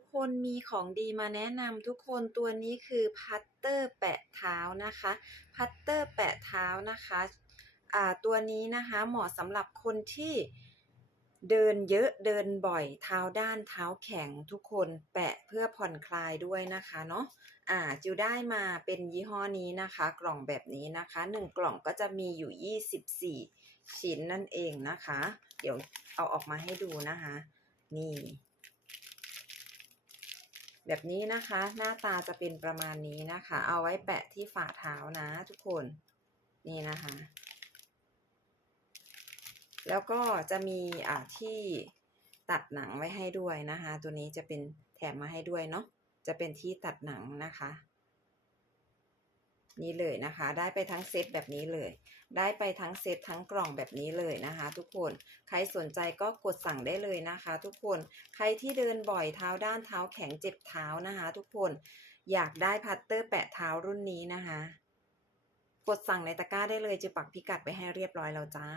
กคนมีของดีมาแนะนำทุกคนตัวนี้คือพัตเตอร์แปะเท้านะคะ พัตเตอร์แปะเท้านะคะอ่าตัวนี้นะคะเหมาะสำหรับคนที่เดินเยอะเดินบ่อยเท้าด้านเท้าแข็งทุกคนแปะเพื่อผ่อนคลายด้วยนะคะเนาะอ่าจิวได้มาเป็นยี่ห้อนี้นะคะ กล่องแบบนี้นะคะหนึ่งกล่องก็จะมีอยู่ 24 ชิ้นนั่นเองนะคะ เดี๋ยวเอาออกมาให้ดูนะคะ นี่ แบบนี้นะคะ หน้าตาจะเป็นประมาณนี้นะคะ เอาไว้แปะที่ฝ่าเท้านะทุกคนนี่นะคะ แล้วก็จะมีอ่าที่ตัดหนังไว้ให้ด้วยนะคะ ตัวนี้จะเป็นแถมมาให้ด้วยเนาะจะเป็นที่ตัดหนังนะคะ นี่เลยนะคะ ได้ไปทั้งเซตแบบนี้เลย ได้ไปทั้งเซตทั้งกล่องแบบนี้เลยนะคะ ทุกคน ใครสนใจก็กดสั่งได้เลยนะคะ ทุกคน ใครที่เดินบ่อยเท้าด้านเท้าแข็งเจ็บเท้านะคะ ทุกคน อยากได้พัตเตอร์แปะเท้ารุ่นนี้นะคะ กดสั่งในตะกร้าได้เลยจะปักพิกัดไปให้เรียบร้อยแล้วจ้า